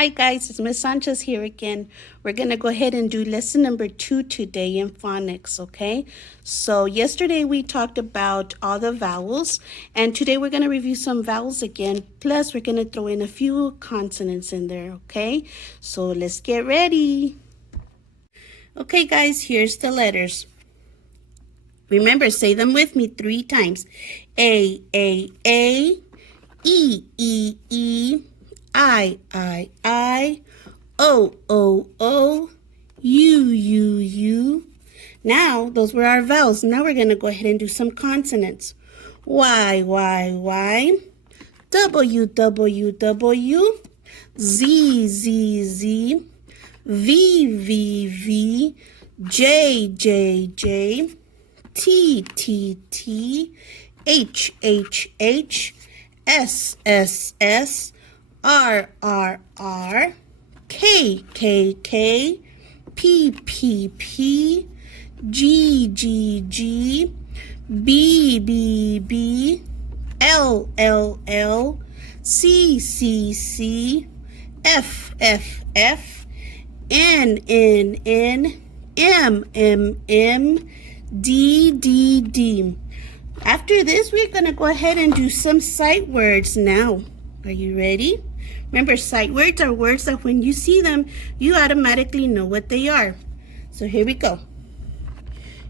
Hi guys, it's Miss Sanchez here again. We're going to go ahead and do lesson number 2 today in phonics, okay? So yesterday we talked about all the vowels, and today we're going to review some vowels again, plus we're going to throw in a few consonants in there, okay? So let's get ready. Okay guys, here's the letters. Remember, say them with me 3 times. A, E, I, O, U. Now, those were our vowels. Now we're going to go ahead and do some consonants. Y, W, Z, V, J, T, H, S, R, K, P, G, B, L, C, F, N, M, D. After this, we're going to go ahead and do some sight words now. Are you ready? Remember, sight words are words that when you see them, you automatically know what they are. So here we go.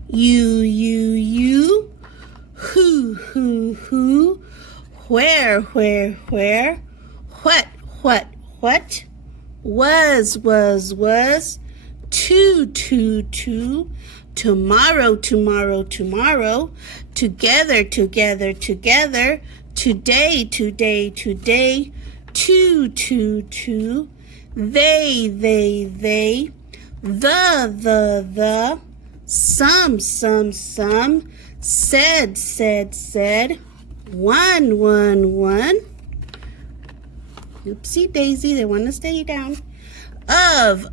You, who, where, what, was, to, tomorrow, together, today, two, they, the, some, said, one. Oopsie daisy, they want to stay down. Of,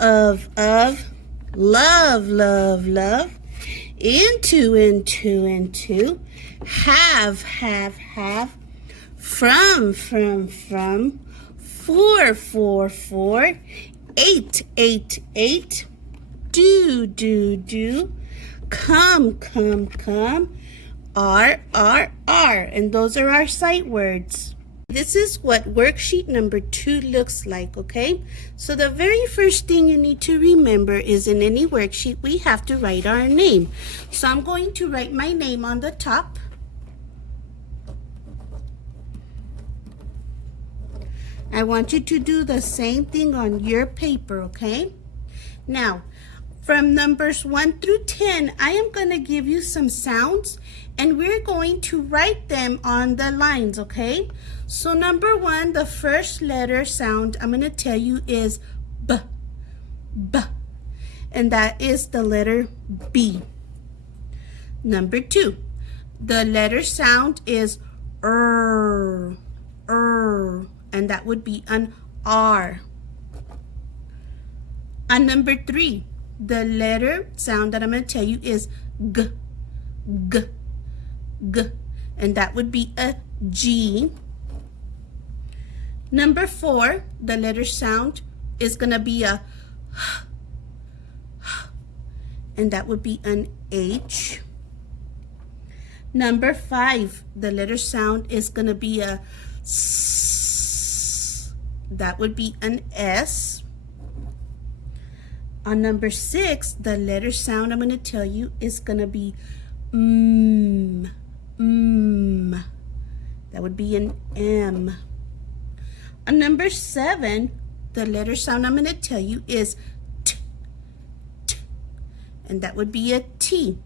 love, into, have, from, for, eight, do, come, are, and those are our sight words. This is what worksheet number 2 looks like, okay? So the very first thing you need to remember is in any worksheet, we have to write our name. So I'm going to write my name on the top. I want you to do the same thing on your paper, okay? Now, from numbers 1 through 10, I am going to give you some sounds and we're going to write them on the lines, okay? So number 1, the first letter sound I'm going to tell you is B. And that is the letter B. Number 2, the letter sound is R. And that would be an R. On number 3, the letter sound that I'm going to tell you is G. And that would be a G. Number 4, the letter sound is going to be a H. And that would be an H. Number 5, the letter sound is going to be a S. That would be an S. On number 6, the letter sound I'm going to tell you is going to be M. That would be an M. On number 7, the letter sound I'm going to tell you is T. And that would be a T.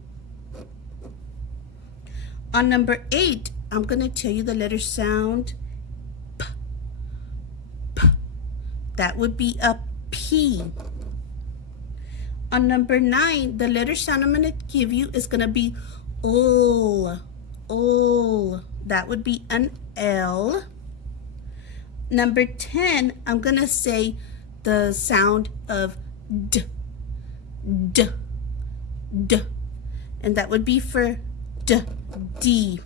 On number 8, I'm going to tell you the letter sound P. That would be a P. On number 9, the letter sound I'm going to give you is going to be L. That would be an L. Number 10, I'm going to say the sound of D. And that would be for D.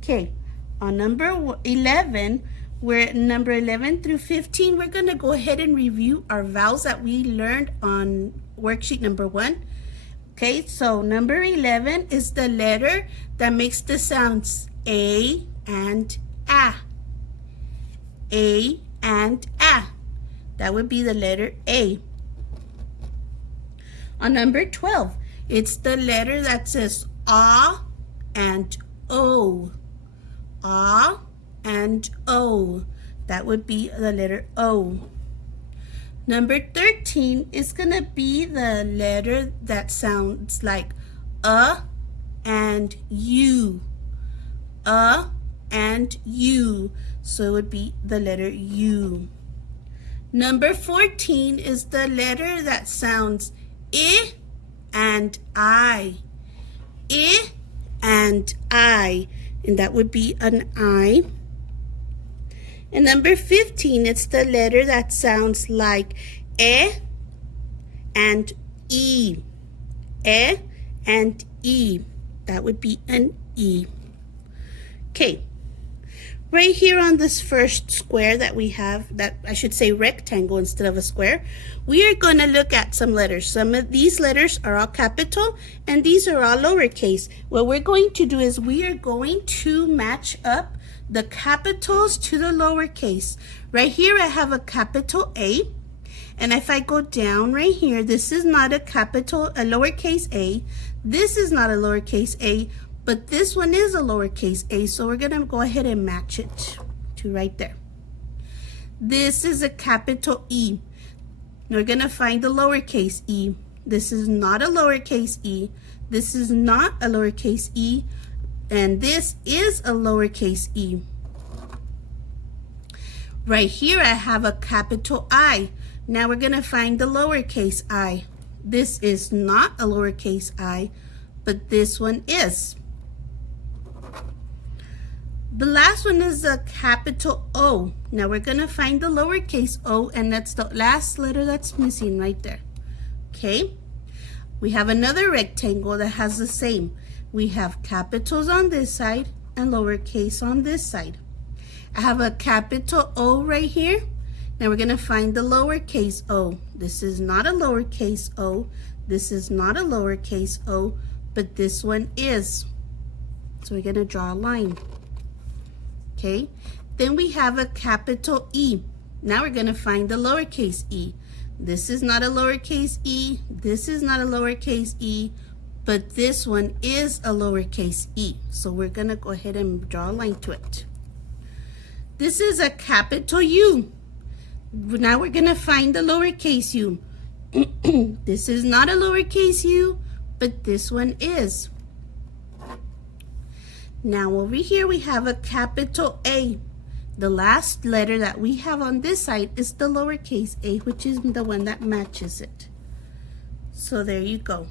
Okay, on number 11, we're at number 11 through 15. We're going to go ahead and review our vowels that we learned on worksheet number 1. Okay, so number 11 is the letter that makes the sounds A and A. A and A. That would be the letter A. On number 12, it's the letter that says A and O. A and O. That would be the letter O. Number 13 is going to be the letter that sounds like and U. And U. So it would be the letter U. Number 14 is the letter that sounds I and I. I and I. And that would be an I. And number 15, it's the letter that sounds like E and E. E and E. That would be an E. Okay. Right here on this first square that we have, that I should say rectangle instead of a square, we are going to look at some letters. Some of these letters are all capital and these are all lowercase. What we're going to do is we are going to match up the capitals to the lowercase. Right here I have a capital A, and if I go down right here, this is not a lowercase a. This is not a lowercase a, but this one is a lowercase a, so we're gonna go ahead and match it to right there. This is a capital E. We're gonna find the lowercase e. This is not a lowercase e. This is not a lowercase e. And this is a lowercase e. Right here I have a capital I. Now we're going to find the lowercase I. This is not a lowercase I, but this one is. The last one is a capital O. Now we're going to find the lowercase o, and that's the last letter that's missing right there. Okay? We have another rectangle that has the same. We have capitals on this side and lowercase on this side. I have a capital O right here. Now we're going to find the lowercase o. This is not a lowercase o. This is not a lowercase o, but this one is. So we're going to draw a line. Okay. Then we have a capital E. Now we're going to find the lowercase e. This is not a lowercase e. This is not a lowercase e. But this one is a lowercase e. So we're going to go ahead and draw a line to it. This is a capital U. Now we're going to find the lowercase u. This is not a lowercase u, but this one is. Now over here we have a capital A. The last letter that we have on this side is the lowercase a, which is the one that matches it. So there you go.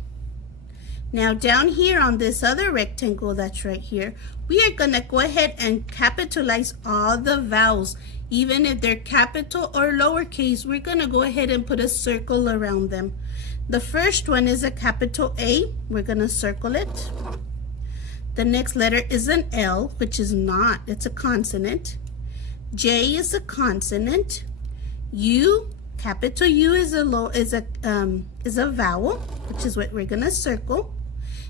Now down here on this other rectangle that's right here, we are going to go ahead and capitalize all the vowels. Even if they're capital or lowercase, we're going to go ahead and put a circle around them. The first one is a capital A. We're going to circle it. The next letter is an L, which is not, it's a consonant. J is a consonant. U, capital U is a vowel, which is what we're going to circle.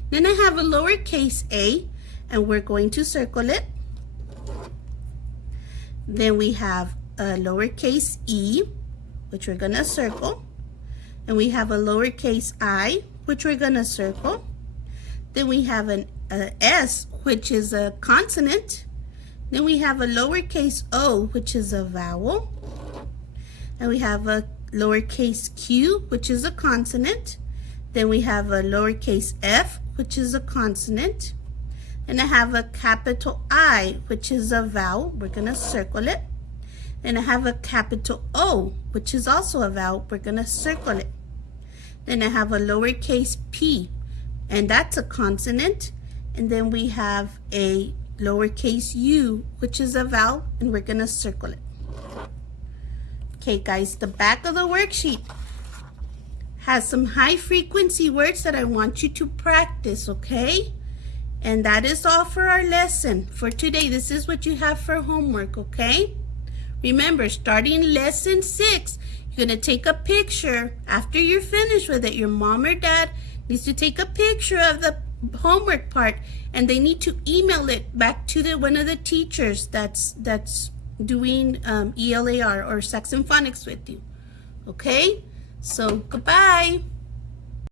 Then I have a lowercase a, and we're going to circle it. Then we have a lowercase e, which we're going to circle. And we have a lowercase I, which we're going to circle. Then we have an S, which is a consonant. Then we have a lowercase o, which is a vowel. And we have a lowercase q, which is a consonant. Then we have a lowercase f, which is a consonant. And I have a capital I, which is a vowel. We're going to circle it. And I have a capital O, which is also a vowel. We're going to circle it. Then I have a lowercase p, and that's a consonant. And then we have a lowercase u, which is a vowel, and we're going to circle it. Okay, guys, the back of the worksheet has some high frequency words that I want you to practice, okay? And that is all for our lesson for today. This is what you have for homework, okay? Remember, starting lesson 6, you're going to take a picture after you're finished with it. Your mom or dad needs to take a picture of the homework part, and they need to email it back to one of the teachers that's doing ELAR or Saxon Phonics with you. Okay? So, goodbye.